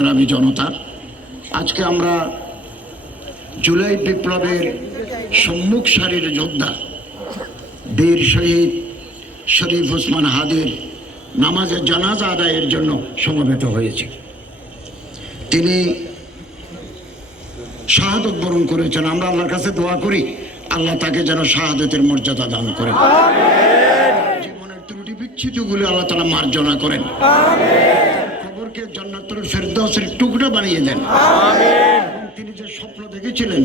সংগ্রামী জনতা, আজকে আমরা জুলাই বিপ্লবের সম্মুখ সারির যোদ্ধা বীর শহীদ শরীফ ওসমান হাদির নামাজের জানাজা আদায়ের জন্য সমবেত হয়েছে। তিনি শাহাদত বরণ করেছেন। আমরা আল্লাহর কাছে দোয়া করি আল্লাহ তাকে যেন শাহাদতের মর্যাদা দান করেন, জীবনের ত্রুটি বিচ্ছুতিগুলো আল্লাহ তাআলা মার্জনা করেন, কবরকে জান্নাতুল ফেরদাউসের টুকরা বানিয়ে দেন। তিনি যে স্বপ্ন দেখেছিলেন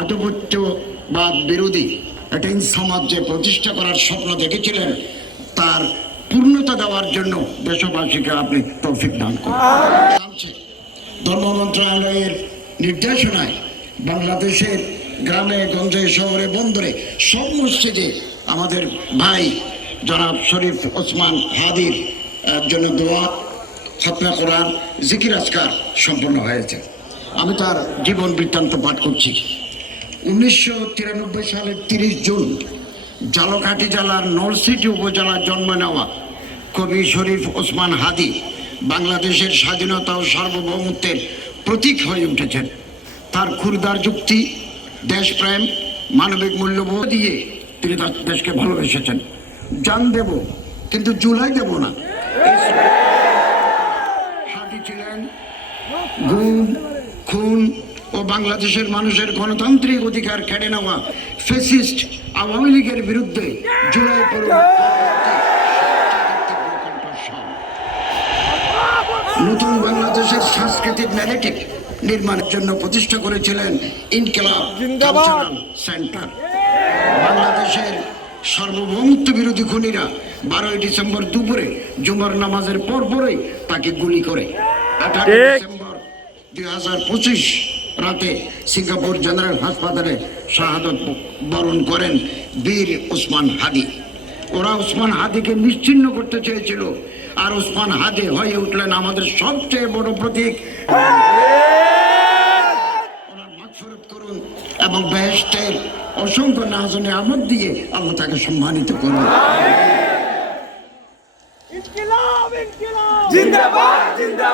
আধিপত্যবাদ বিরোধী একটা সমাজ যে প্রতিষ্ঠা করার স্বপ্ন দেখেছিলেন, তার পূর্ণতা দেওয়ার জন্য দেশবাসীকে আপনি তৌফিক দান করুন। ধর্ম মন্ত্রণালয়ের নির্দেশনায় বাংলাদেশের গ্রামে গঞ্জে শহরে বন্দরে সব মসজিদে আমাদের ভাই জনাব শরীফ ওসমান হাদির জন্য দোয়া, খতমে কোরআন, জিকির আজকার সম্পন্ন হয়েছে। আমি তার জীবন বৃত্তান্ত পাঠ করছি। 1993 সালের 30 জুন ঝালকাঠি জেলার নলছিটি উপজেলার জন্ম নেওয়া কবি শরীফ ওসমান হাদি বাংলাদেশের স্বাধীনতা ও সার্বভৌমত্বের প্রতীক হয়ে উঠেছেন। তার ক্ষুরদার যুক্তি, দেশপ্রেম, মানবিক মূল্যবোধ দিয়ে তিনি তার দেশকে ভালোবেসেছেন। জান দেব কিন্তু জুলাই দেব না। হাদি ছিলেন গুম, খুন ও বাংলাদেশের মানুষের গণতান্ত্রিক অধিকার কেড়ে নেওয়া ফ্যাসিস্ট আওয়ামী লীগের বিরুদ্ধে জুলাই নতুন বাংলাদেশের সাংস্কৃতিক ন্যারেটিভ নির্মাণের জন্য প্রতিষ্ঠা করেছিলেন ইনকিলাব কালচারাল সেন্টার। বাংলাদেশের সার্বভৌমত্ব বিরোধী খুনিরা 12 ডিসেম্বর দুপুরে জুমার নামাজের পরপরই তাকে গুলি করে 18 ডিসেম্বর 2025 রাতে সিঙ্গাপুর জেনারেল হাসপাতালে শাহাদত বরণ করেন বীর ওসমান হাদি। ওরা ওসমান হাদিকে নিশ্চিহ্ন করতে চেয়েছিল, আর ওসমান হাদি হয়ে উঠলেন আমাদের সবচেয়ে বড় প্রতীক। ওনার মাগফিরাত করুন এবং বেহেশতের অসংখ্য নাজ ও নিয়ামত দিয়ে আল্লাহ তাকে সম্মানিত করুন। ইনকিলাব ইনকিলাব জিন্দাবাদ জিন্দাবাদ।